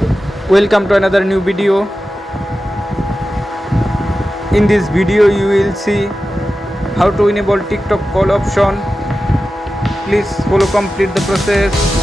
Welcome to another new video. In this video you will see how to enable TikTok call option. Please follow complete the process.